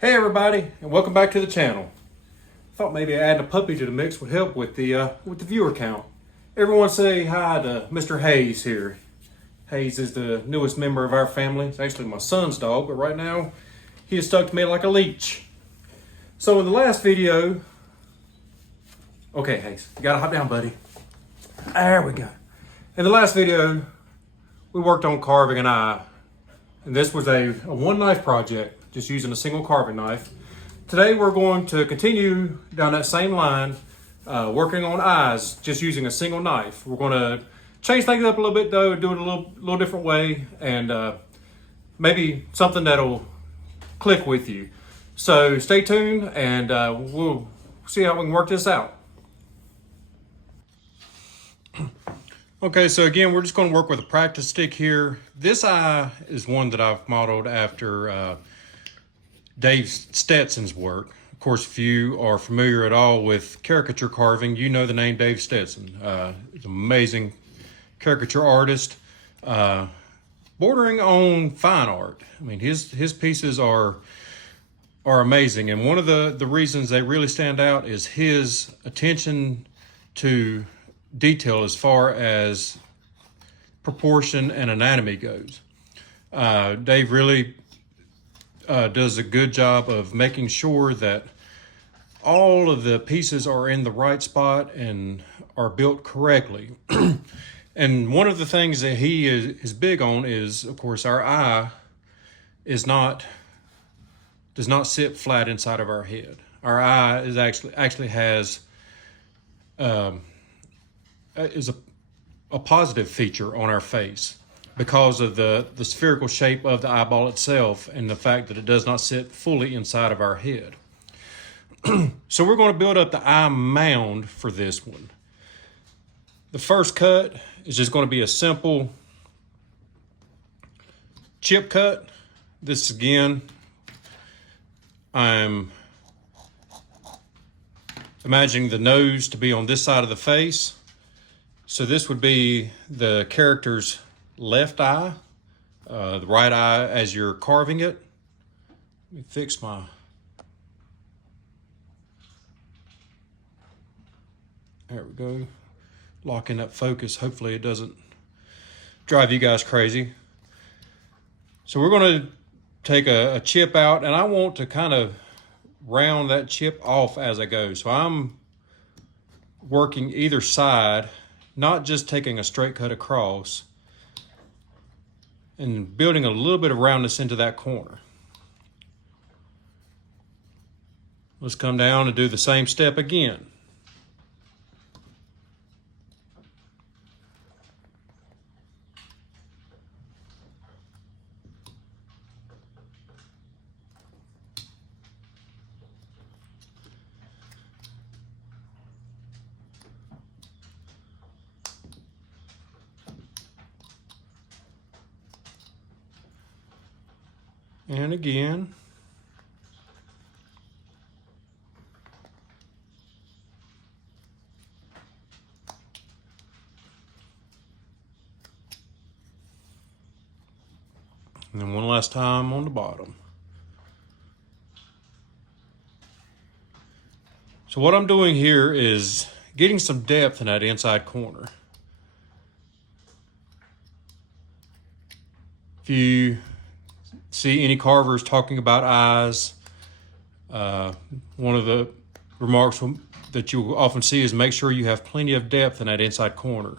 Hey everybody, and welcome back to the channel. Thought maybe adding a puppy to the mix would help with the viewer count. Everyone say hi to Mr. Hayes here. Hayes is the newest member of our family. It's actually my son's dog, but right now he is stuck to me like a leech. So in the last video, okay Hayes, you gotta hop down, buddy. There we go. In the last video, we worked on carving an eye, and this was a one knife project, just using a single carving knife. Today we're going to continue down that same line, working on eyes, just using a single knife. We're going to change things up a little bit though, do it a little different way, and maybe something that'll click with you. So stay tuned, and we'll see how we can work this out. Okay, so again, we're just going to work with a practice stick here. This eye is one that I've modeled after Dave Stetson's work. Of course, if you are familiar at all with caricature carving, you know the name Dave Stetson. He's an amazing caricature artist, bordering on fine art. I mean, his pieces are amazing, and one of the reasons they really stand out is his attention to detail as far as proportion and anatomy goes. Dave really does a good job of making sure that all of the pieces are in the right spot and are built correctly. And one of the things that he is big on is, of course, our eye does not sit flat inside of our head. Our eye is actually has is a positive feature on our face, because of the spherical shape of the eyeball itself and the fact that it does not sit fully inside of our head. So we're going to build up the eye mound for this one. The first cut is just going to be a simple chip cut. This again, I'm imagining the nose to be on this side of the face. So this would be the character's left eye, the right eye as you're carving it. Let me fix my... There we go. Locking up focus. Hopefully it doesn't drive you guys crazy. So we're going to take a chip out, and I want to kind of round that chip off as I go. So I'm working either side, not just taking a straight cut across, and building a little bit of roundness into that corner. Let's come down and do the same step again. And again. And then one last time on the bottom. So what I'm doing here is getting some depth in that inside corner. If you see any carvers talking about eyes, one of the remarks that you often see is make sure you have plenty of depth in that inside corner.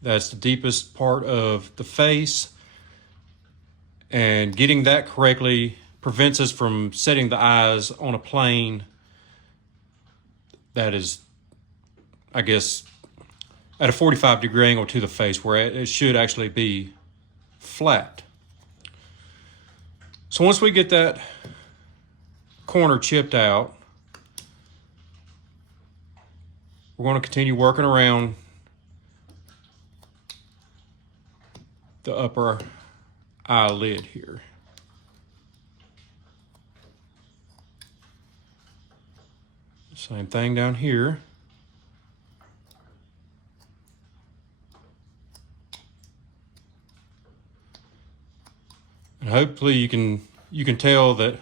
That's the deepest part of the face, and getting that correctly prevents us from setting the eyes on a plane that is, I guess, at a 45-degree angle to the face, where it should actually be flat. So once we get that corner chipped out, we're going to continue working around the upper eyelid here. Same thing down here. And hopefully you can tell that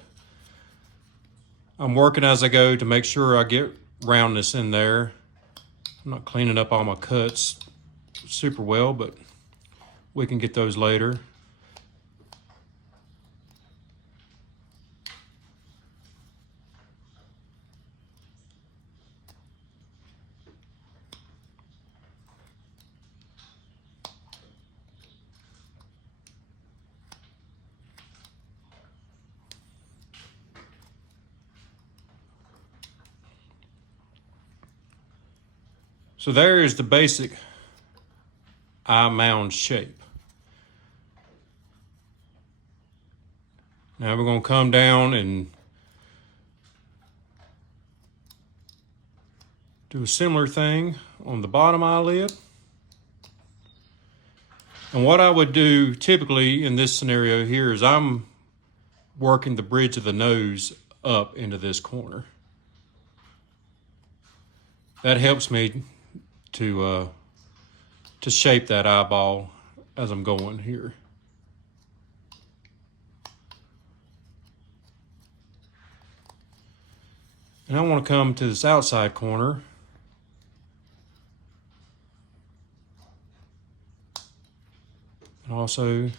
I'm working as I go to make sure I get roundness in there. I'm not cleaning up all my cuts super well, but we can get those later. So there is the basic eye mound shape. Now we're going to come down and do a similar thing on the bottom eyelid. And what I would do typically in this scenario here is I'm working the bridge of the nose up into this corner. That helps me to shape that eyeball as I'm going here. And I want to come to this outside corner and also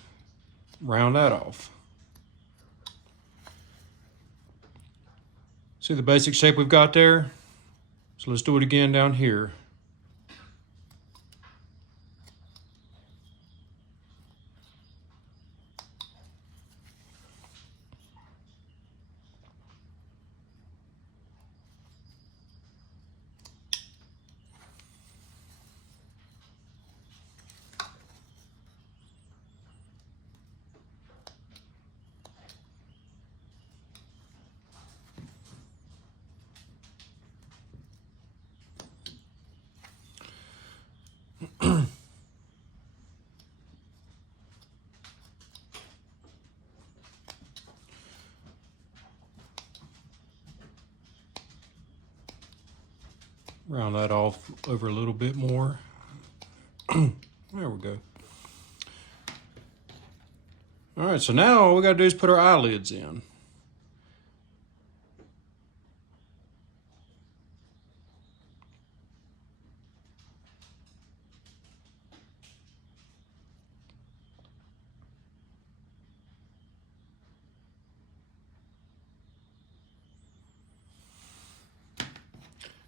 round that off. See the basic shape we've got there? So let's do it again down here. Round that off over a little bit more. There we go. All right, so now all we gotta do is put our eyelids in.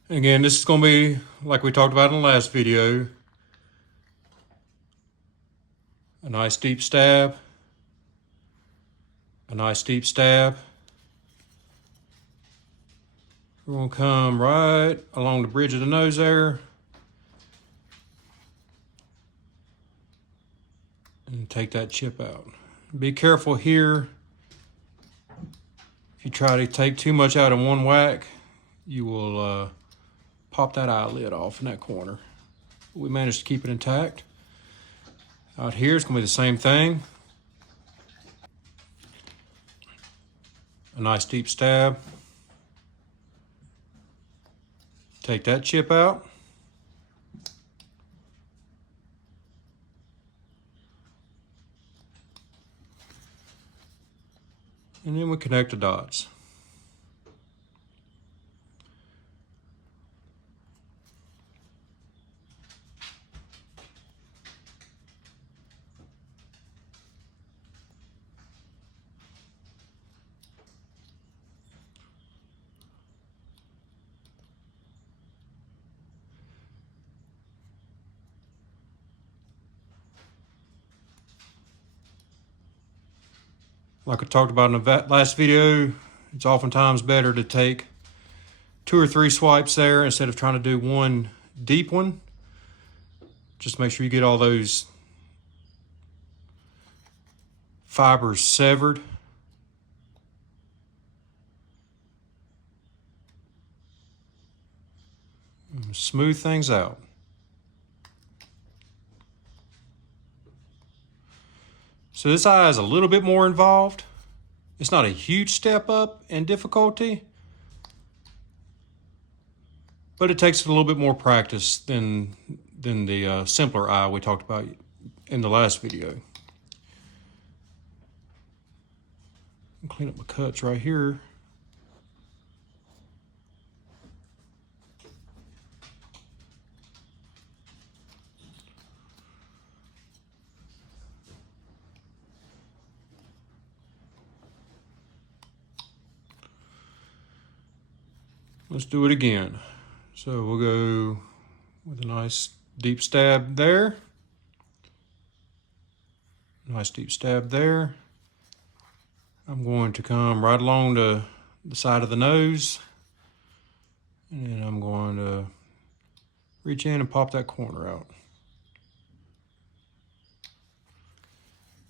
Again, this is going to be, like we talked about in the last video, a nice deep stab, a nice deep stab. We're going to come right along the bridge of the nose there and take that chip out. Be careful here. If you try to take too much out in one whack, you will pop that eyelid off in that corner. We managed to keep it intact. Out here, it's going to be the same thing. A nice deep stab. Take that chip out. And then we connect the dots. Like I talked about in the last video, it's oftentimes better to take 2 or 3 swipes there instead of trying to do one deep one. Just make sure you get all those fibers severed. And smooth things out. So this eye is a little bit more involved. It's not a huge step up in difficulty, but it takes a little bit more practice than the simpler eye we talked about in the last video. Clean up my cuts right here. Let's do it again. So we'll go with a nice deep stab there. Nice deep stab there. I'm going to come right along the side of the nose, and I'm going to reach in and pop that corner out.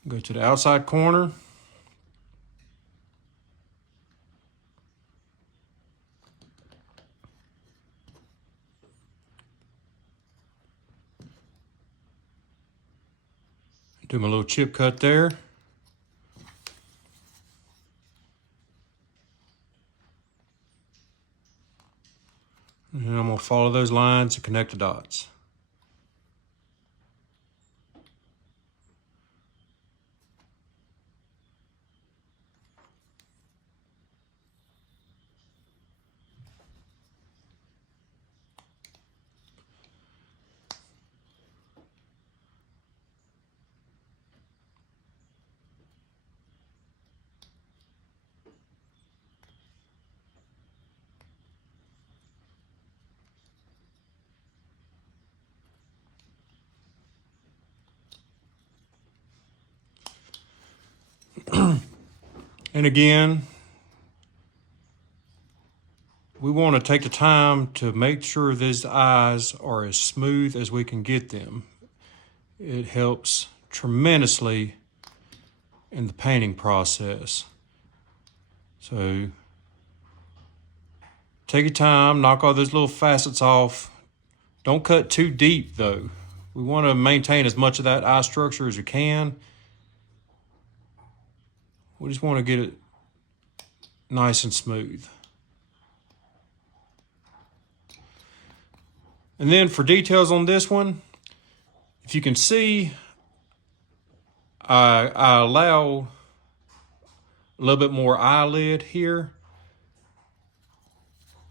Go to the outside corner. Do my little chip cut there. And I'm going to follow those lines and connect the dots. And again, we want to take the time to make sure these eyes are as smooth as we can get them. It helps tremendously in the painting process. So take your time, knock all those little facets off. Don't cut too deep though. We want to maintain as much of that eye structure as we can. We just want to get it nice and smooth. And then for details on this one, if you can see, I allow a little bit more eyelid here,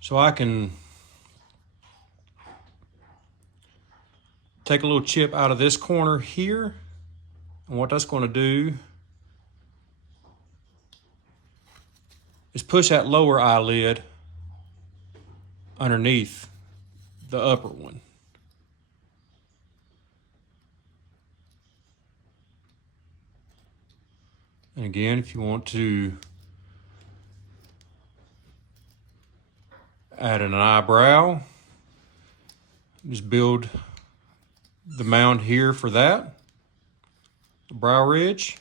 so I can take a little chip out of this corner here. And what that's going to do is push that lower eyelid underneath the upper one. And again, if you want to add an eyebrow, just build the mound here for that, the brow ridge.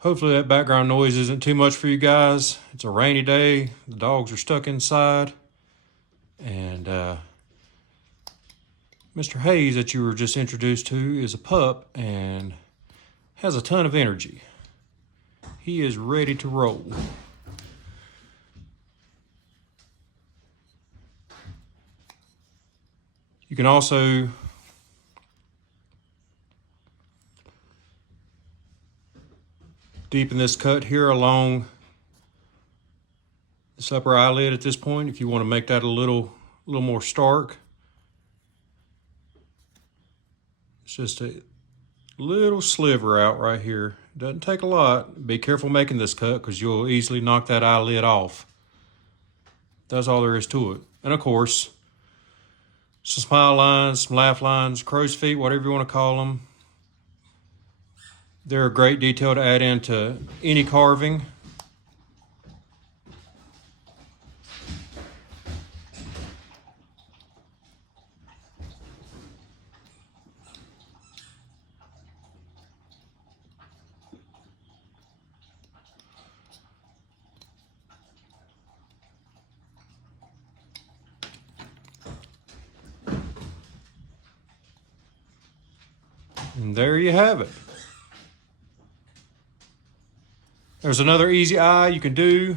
Hopefully that background noise isn't too much for you guys. It's a rainy day. The dogs are stuck inside. And Mr. Hayes that you were just introduced to is a pup and has a ton of energy. He is ready to roll. You can also deepen this cut here along this upper eyelid at this point if you want to make that a little more stark. It's just a little sliver out right here. Doesn't take a lot. Be careful making this cut because you'll easily knock that eyelid off. That's all there is to it. And of course, some smile lines, some laugh lines, crow's feet, whatever you want to call them. They're a great detail to add into any carving. And there you have it. There's another easy eye you can do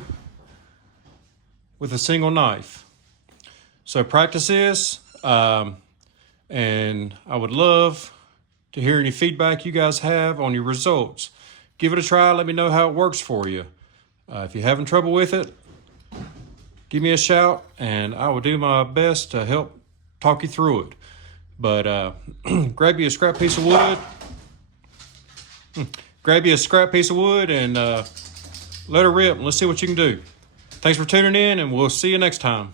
with a single knife. So practice this, and I would love to hear any feedback you guys have on your results. give it a try. Let me know how it works for you. If you're having trouble with it, give me a shout, and I will do my best to help talk you through it. But grab you a scrap piece of wood. Grab you a scrap piece of wood and let her rip. Let's see what you can do. Thanks for tuning in, and we'll see you next time.